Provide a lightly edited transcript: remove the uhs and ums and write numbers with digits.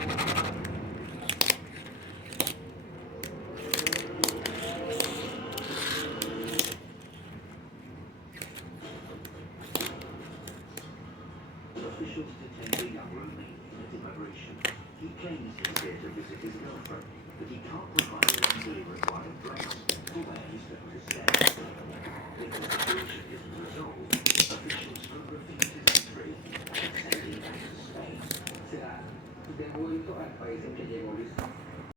Officials detained a young Romanian at immigration. He claims he's here to visit his girlfriend, but he can't provide a legally required place for where he's going to stay. If the situation isn't resolved,